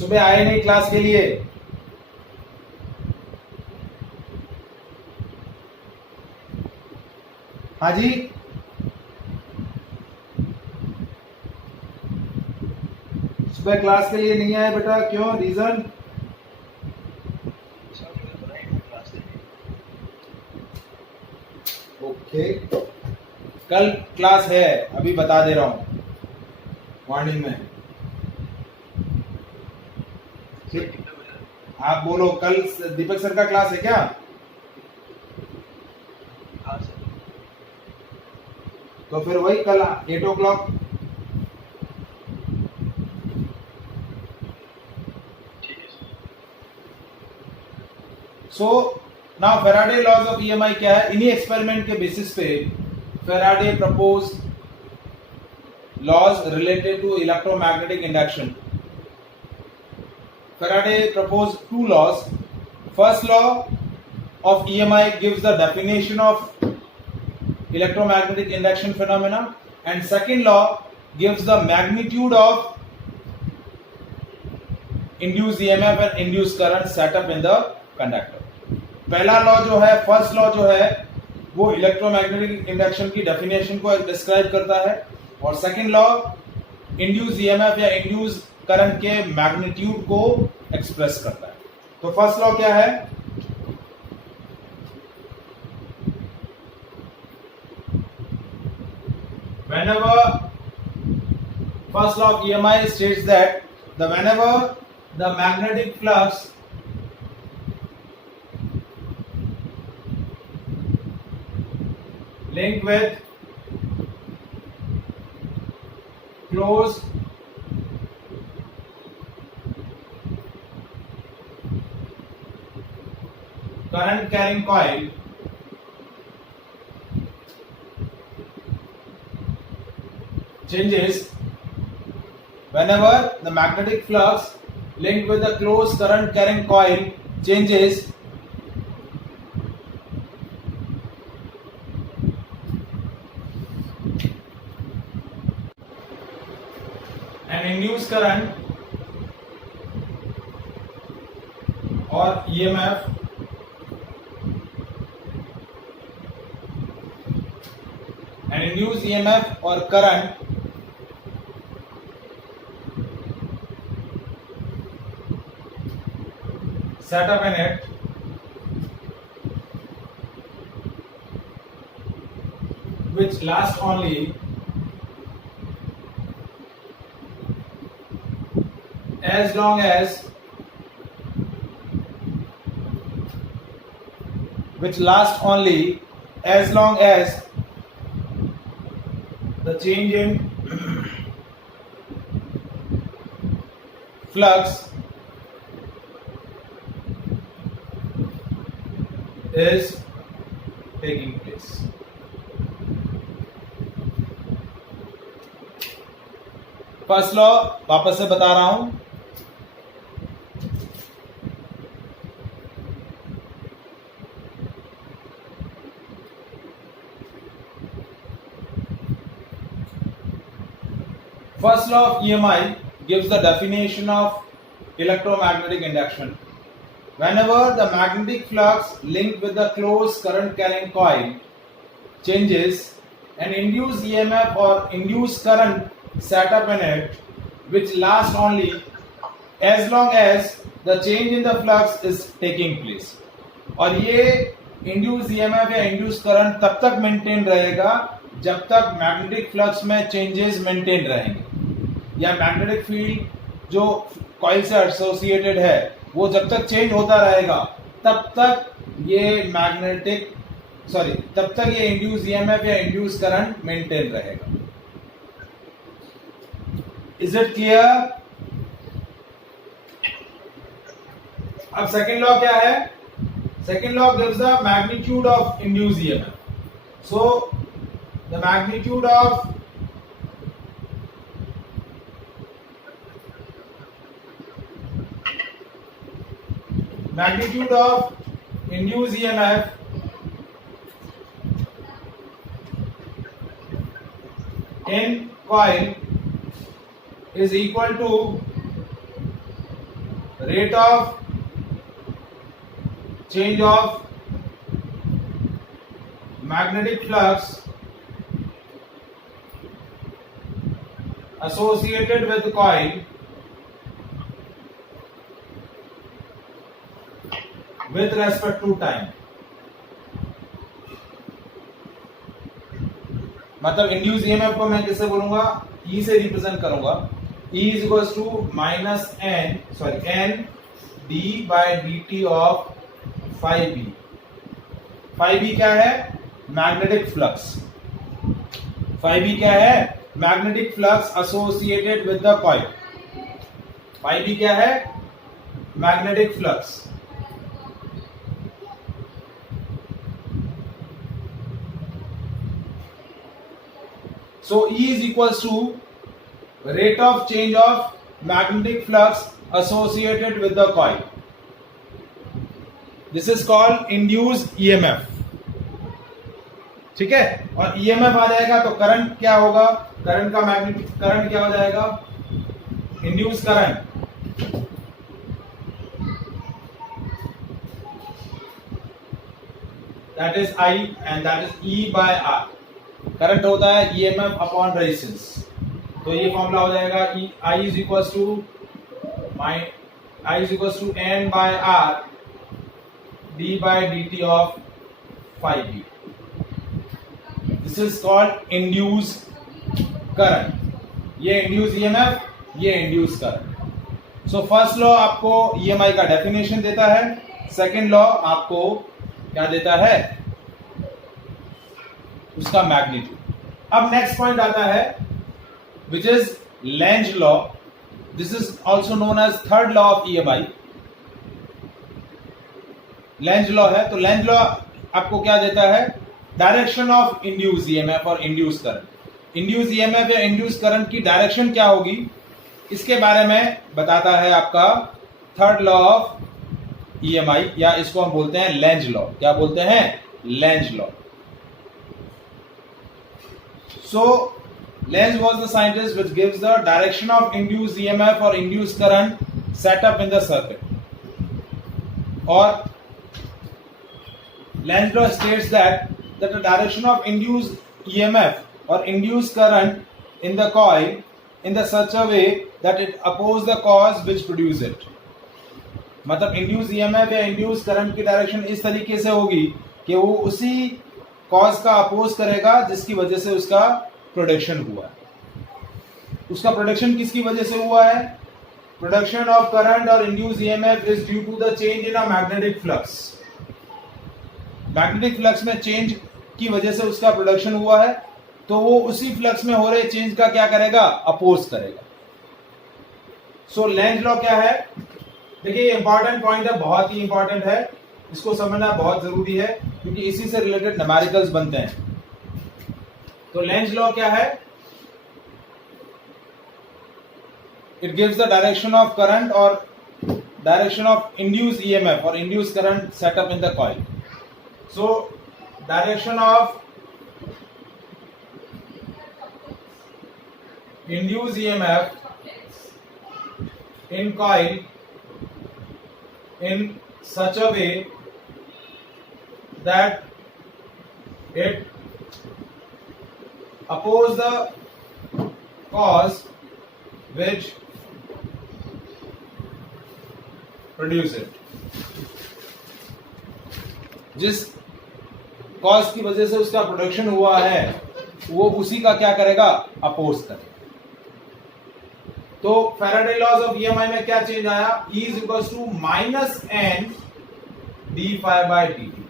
सुबह आए नहीं क्लास के लिए? हाँ जी, सुबह क्लास के लिए नहीं आए बेटा, क्यों? रीजन? ओके, कल क्लास है, अभी बता दे रहा हूं मॉर्निंग में। ठीक, आप बोलो, कल दीपक सर का क्लास है क्या? तो फिर वही कल 8 o'clock। So now Faraday laws of EMI क्या है? इन्हीं एक्सपेरिमेंट के बेसिस पे Faraday propose laws related to electromagnetic induction. Faraday proposed two laws. First law of EMI gives the definition of electromagnetic induction phenomena, and second law gives the magnitude of induced EMF and induced current set up in the conductor. पहला law जो है, first law जो है, वो electromagnetic induction की definition को describe करता है, और सेकंड लॉ इंड्यूस ईएमएफ या इंड्यूस करंट के मैग्नीट्यूड को एक्सप्रेस करता है। तो फर्स्ट लॉ क्या है? Whenever first law of EMI states that whenever the magnetic flux linked with closed current carrying coil changes, whenever the magnetic flux linked with the closed current carrying coil changes, an induced current or EMF an induced EMF or current set up in it which lasts only as long as the change in flux is taking place. First law वापस से बता रहा हूं। First law of EMI gives the definition of electromagnetic induction. Whenever the magnetic flux linked with the closed current carrying coil changes, an induced EMF or induced current set up in it which lasts only as long as the change in the flux is taking place. और ये induced EMF या induced current तब तक maintain रहेगा जब तक magnetic flux में changes maintain रहेंगे, या मैग्नेटिक फील्ड जो कॉइल से एसोसिएटेड है वो जब तक चेंज होता रहेगा तब तक ये इंड्यूस ईएमएफ या इंड्यूस करंट मेंटेन रहेगा। Is it clear? अब सेकेंड लॉ क्या है? Second law gives the magnitude of induce EMF. So the magnitude of induced EMF in coil is equal to rate of change of magnetic flux associated with the coil with respect to time. मतलब induce EMF को मैं किससे बोलूंगा, E से represent करूंगा. E is equals to minus N D by D T of phi B. Phi B क्या है, magnetic flux. Phi B क्या है, magnetic flux associated with the coil. Phi B क्या है, magnetic flux. So E is equals to rate of change of magnetic flux associated with the coil. This is called induced EMF. ठीक है. और EMF आ जाएगा तो current क्या होगा, current का मैग्नेटिक करंट क्या हो जाएगा, induce current. That is I and that is E by R. Current होता है EMF अपॉन रेजिस्टेंस. तो ये फॉर्मूला हो जाएगा I is equals to N by R d by dt of 5B. This is called induced current. ये induced EMF, ये induced current. So first law आपको EMI का डेफिनेशन देता है, सेकेंड लॉ आपको क्या देता है, उसका मैग्नीट्यूड. अब नेक्स्ट पॉइंट आता है which is Lenz law. This is also known as third law of EMI. Lenz law है. तो लेंज लॉ आपको क्या देता है, डायरेक्शन ऑफ इंड्यूस ईएमएफ और इंड्यूस करंट. इंड्यूस ईएमएफ या इंड्यूस करंट की डायरेक्शन क्या होगी, इसके बारे में बताता है आपका थर्ड लॉ ऑफ ईएमआई, या इसको हम बोलते हैं लेंज लॉ. क्या बोलते हैं, Lenz law. So Lenz was the scientist which gives the direction of induced EMF or induced current set up in the circuit. Or Lenz law states that the direction of induced EMF or induced current in the coil in the such a way that it opposes the cause which produce it. मतलब induced EMF या induced current की direction इस तरीके से होगी कि वो उसी कॉज का अपोज करेगा जिसकी वजह से उसका प्रोडक्शन हुआ है. उसका प्रोडक्शन किसकी वजह से हुआ है, प्रोडक्शन ऑफ करंट और induce EMF is due to the change in a magnetic flux. Magnetic flux में चेंज की वजह से उसका प्रोडक्शन हुआ है, तो वो उसी फ्लक्स में हो रहे चेंज का क्या करेगा, अपोज करेगा. सो लेंज लॉ क्या है, देखिए इंपॉर्टेंट पॉइंट है, बहुत ही इंपॉर्टेंट है, इसको समझना बहुत जरूरी है क्योंकि इसी से रिलेटेड न्यूमेरिकल्स बनते हैं. तो लेंज लॉ क्या है, it gives the direction of current और डायरेक्शन ऑफ इंड्यूस ईएमएफ और induce current setup in the coil. So direction of induce EMF in coil in such a way that it oppose the cause which produce it. जिस cause की वजह से उसका production हुआ है वो उसी का क्या करेगा, अपोज करेगा. तो फैराडे लॉज ऑफ ईएमआई में क्या चेंज आया, E is equal to minus N D phi by D T.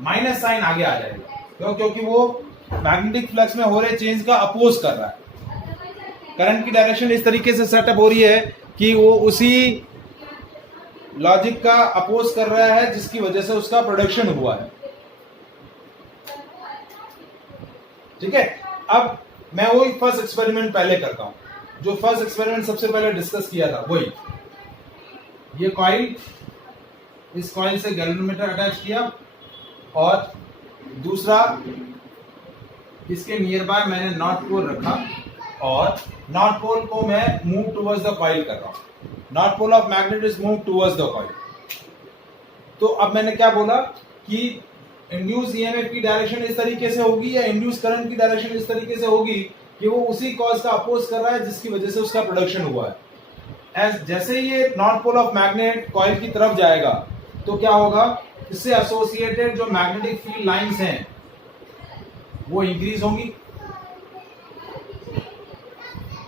Minus sign आगे आ जाएगा क्यों, क्योंकि वो मैग्नेटिक फ्लक्स में हो रहे चेंज का अपोज कर रहा है. करंट की डायरेक्शन इस तरीके से सेटअप हो रही है कि वो उसी लॉजिक का अपोज कर रहा है जिसकी वजह से उसका प्रोडक्शन हुआ है. ठीक है. अब मैं वही फर्स्ट एक्सपेरिमेंट पहले करता हूं, जो फर्स्ट एक्सपेरिमेंट सबसे पहले डिस्कस किया था वही. ये कॉइल, इस कॉइल से गैल्वेनोमीटर अटैच किया और दूसरा इसके नियर बाय मैंने नॉर्थ पोल रखा और नॉर्थ पोल को मैं मूव टुवर्ड्स द कॉइल कर रहा हूं. North pole of magnet is move towards the coil. तो अब मैंने क्या बोला कि इंड्यूस ईएमएफ की डायरेक्शन इस तरीके से होगी या इंड्यूस करंट की डायरेक्शन इस तरीके से होगी कि वो उसी कॉज का अपोज कर रहा है जिसकी वजह से उसका प्रोडक्शन हुआ है। जैसे ये north pole of magnet coil की तरफ जाएगा तो क्या होगा, इससे एसोसिएटेड जो मैग्नेटिक फील्ड लाइंस हैं वो इंक्रीज होंगी।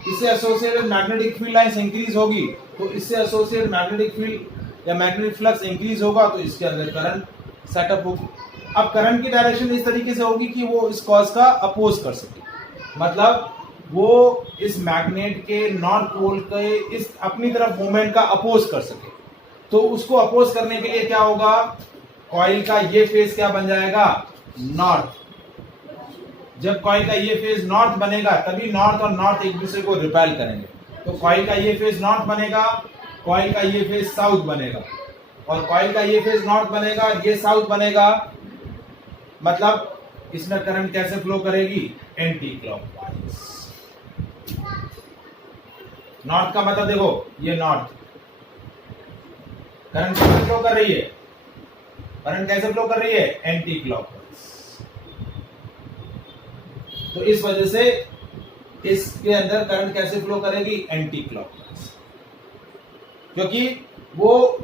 इससे associated magnetic field lines increase होगी तो इससे एसोसिएटेड मैग्नेटिक फील्ड या मैग्नेटिक फ्लक्स इंक्रीज होगा तो इसके अंदर करंट सेटअप होगी। अब करंट की डायरेक्शन इस तरीके से होगी कि वो इस कॉज का अपोज कर सके, मतलब वो इस मैग्नेट के नॉर्थ पोल के इस अपनी तरफ मूवमेंट का अपोज कर सके। तो उसको अपोज करने के लिए क्या होगा, कॉइल का ये फेज क्या बन जाएगा, नॉर्थ। जब कॉइल का ये फेज नॉर्थ बनेगा तभी नॉर्थ और नॉर्थ एक दूसरे को रिपेल करेंगे। तो कॉइल का ये फेज नॉर्थ बनेगा, कॉइल का ये फेज साउथ बनेगा, और कॉइल का ये फेज नॉर्थ बनेगा, ये साउथ बनेगा, मतलब इसमें करंट कैसे फ्लो करेगी, एंटी क्लॉकवाइज। नॉर्थ का मतलब देखो ये नॉर्थ, करंट कैसे फ्लो कर रही है, करंट कैसे फ्लो कर रही है, एंटी क्लॉकवाइज। तो इस वजह से इसके अंदर करंट कैसे फ्लो करेगी, एंटी क्लॉकवाइज, क्योंकि वो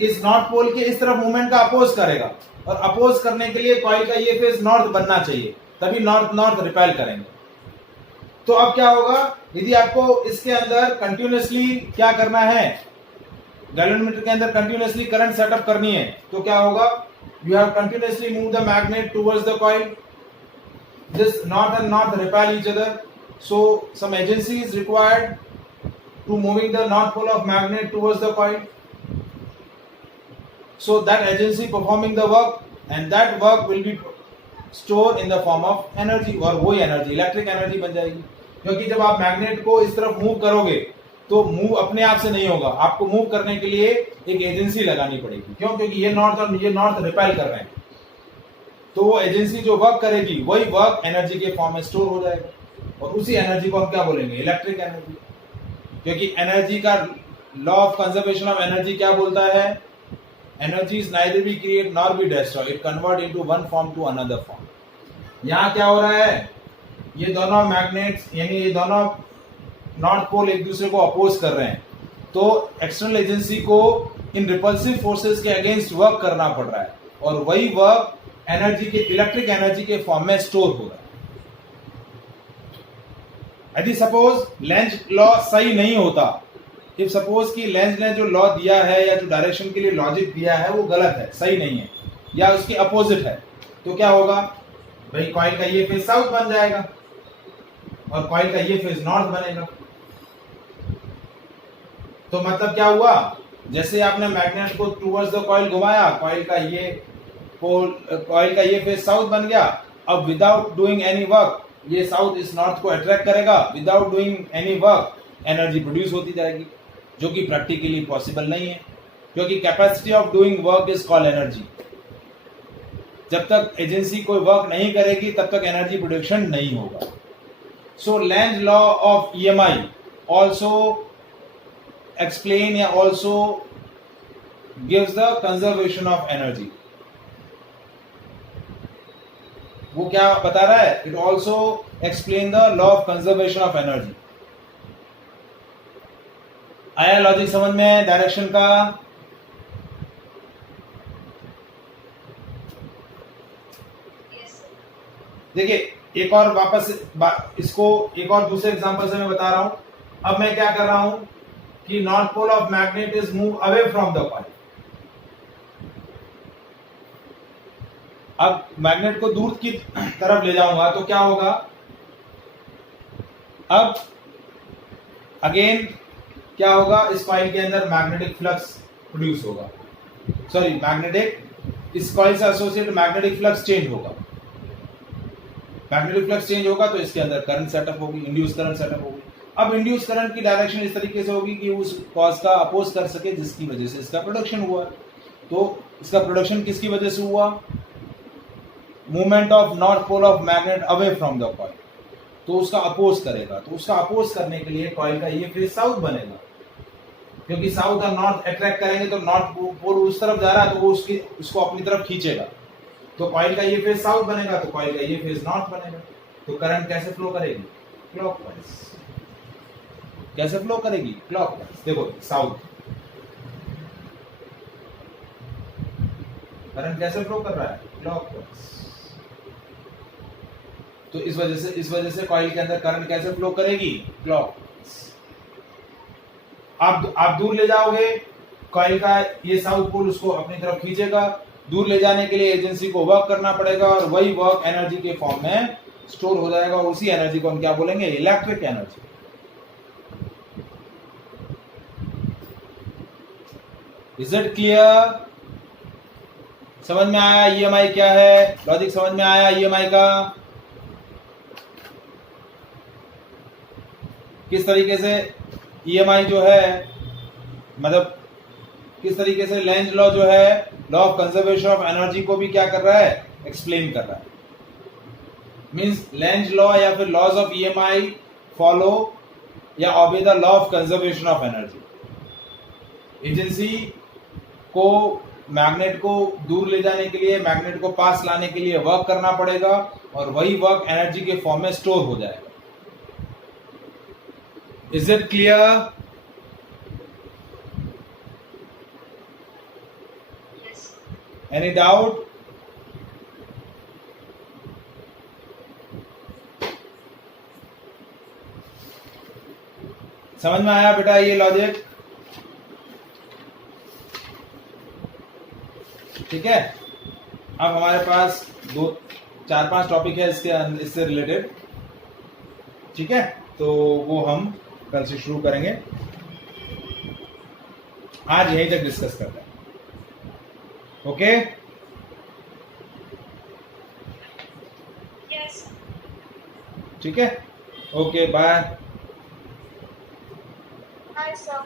इस नॉर्थ पोल के इस तरफ मूवमेंट का अपोज करेगा, और अपोज करने के लिए कॉइल का ये फेज नॉर्थ बनना चाहिए, तभी नॉर्थ नॉर्थ रिपेल करेंगे। तो अब क्या होगा, यदि आपको इसके अंदर कंटिन्यूअसली क्या करना है, गैल्वेनोमीटर के अंदर कंटिन्यूअसली करंट सेटअप करनी है, तो क्या होगा, you have continuously move the magnet towards the coil, this north and north repel each other, so some agency is required to moving the north pole of magnet towards the coil, so that agency performing the work, and that work will be stored in the form of energy, और वही energy electric energy बन जाएगी। क्योंकि जब आप magnet को इस तरफ मूव करोगे तो मूव अपने आप से नहीं होगा, आपको मूव करने के लिए एक एजेंसी लगानी पड़ेगी। क्यों, क्योंकि ये नॉर्थ और ये नॉर्थ रिपेल कर रहे हैं, तो वो एजेंसी जो वर्क करेगी वही वर्क एनर्जी के फॉर्म में स्टोर हो जाएगा, और उसी एनर्जी को हम क्या बोलेंगे, इलेक्ट्रिक एनर्जी। क्योंकि एनर्जी का law of conservation of energy क्या बोलता है, energy is neither be create nor be destroy, it convert into one form to another form. यहाँ क्या हो रहा है, ये दोनों मैग्नेट्स यानी ये दोनों नॉर्थ पोल एक दूसरे को अपोज कर रहे हैं, तो एक्सटर्नल एजेंसी को इन रिपल्सिव फोर्सेस के अगेंस्ट वर्क करना पड़ रहा है, और वही वर्क एनर्जी के इलेक्ट्रिक एनर्जी के फॉर्म में स्टोर हो रहा है। यदि सपोज लेंज लॉ सही नहीं होता, इफ सपोज कि लेंज ने जो लॉ दिया है या जो डायरेक्शन के लिए लॉजिक दिया है वो गलत है, सही नहीं है, या उसके अपोजिट है, तो क्या होगा भाई, कॉइल का ये फेज साउथ बन जाएगा और कॉइल का ये फेज नॉर्थ बनेगा। तो मतलब क्या हुआ, जैसे आपने मैग्नेट को टुवर्ड्स द कॉइल घुमाया, कॉइल का ये पोल, कॉइल का ये फेज साउथ बन गया। अब विदाउट डूइंग एनी वर्क ये साउथ इस नॉर्थ को अट्रैक्ट करेगा, without doing any work energy produce होती जाएगी, जो कि प्रैक्टिकली पॉसिबल नहीं है, क्योंकि capacity of doing work is called energy. जब तक एजेंसी कोई वर्क नहीं करेगी तब तक एनर्जी प्रोडक्शन नहीं होगा। So Lenz law of EMI also explain या also gives the conservation of energy. वो क्या बता रहा है, it also explain the law of conservation of energy. आया लॉजिक समझ में डायरेक्शन का? देखिए एक और वापस इसको एक और दूसरे एग्जांपल से मैं बता रहा हूं। अब मैं क्या कर रहा हूं कि north pole of magnet is move away from the coil. अब मैग्नेट को दूर की तरफ ले जाऊंगा तो क्या होगा, अब अगेन क्या होगा, इस कॉइल के अंदर मैग्नेटिक फ्लक्स प्रोड्यूस होगा, सॉरी मैग्नेटिक, इस कॉइल से एसोसिएटेड मैग्नेटिक फ्लक्स चेंज होगा। मैग्नेटिक फ्लक्स चेंज होगा तो इसके अंदर करंट सेटअप होगी, इंड्यूस करंट सेटअप होगी। अब इंड्यूस करंट की डायरेक्शन इस तरीके से होगी कि उस कॉज का अपोज कर सके जिसकी वजह से इसका प्रोडक्शन हुआ। तो इसका प्रोडक्शन किसकी वजह से हुआ, movement of north pole of magnet away from the coil, तो उसका अपोज करेगा। तो उसका अपोज करने के लिए कॉइल का ये फेज साउथ बनेगा, क्योंकि साउथ और नॉर्थ अट्रैक्ट करेंगे तो नॉर्थ पोल उस तरफ जा रहा है तो वो उसको अपनी तरफ खींचेगा, तो कॉइल का ये फेज साउथ बनेगा तो कॉइल का ये फेज नॉर्थ बनेगा। तो करंट कैसे फ्लो करेगी? क्लॉकवाइज। कैसे फ्लो करेगी? क्लॉकवाइज। देखो साउथ, करंट कैसे फ्लो कर रहा है? क्लॉकवाइज। तो इस वजह से कॉइल के अंदर करंट कैसे फ्लो करेगी? क्लॉकवाइज। आप दूर ले जाओगे कॉइल का ये साउथ पोल उसको अपनी तरफ खींचेगा, दूर ले जाने के लिए एजेंसी को वर्क करना पड़ेगा और वही वर्क एनर्जी के फॉर्म में स्टोर हो जाएगा। उसी एनर्जी को हम क्या बोलेंगे? Electric energy. Is it clear? समझ में आया ईएमआई क्या है? लॉजिक समझ में आया ईएमआई का? किस तरीके से ईएमआई जो है, मतलब किस तरीके से लेंज लॉ जो है, law of conservation of energy को भी क्या कर रहा है? एक्सप्लेन कर रहा है। मींस लेंज लॉ या फिर लॉज ऑफ ईएमआई फॉलो या obey the law of conservation of energy. Agency को मैग्नेट को दूर ले जाने के लिए, मैग्नेट को पास लाने के लिए वर्क करना पड़ेगा और वही वर्क एनर्जी के फॉर्म में स्टोर हो जाएगा। Is it clear? Any doubt? समझ में आया बेटा ये लॉजिक? ठीक है। अब हमारे पास 4-5 टॉपिक है इससे रिलेटेड, ठीक है, तो वो हम कल से शुरू करेंगे। आज यहीं तक डिस्कस करते हैं। ओके? यस। ठीक है, ओके, बाय। Hi sir.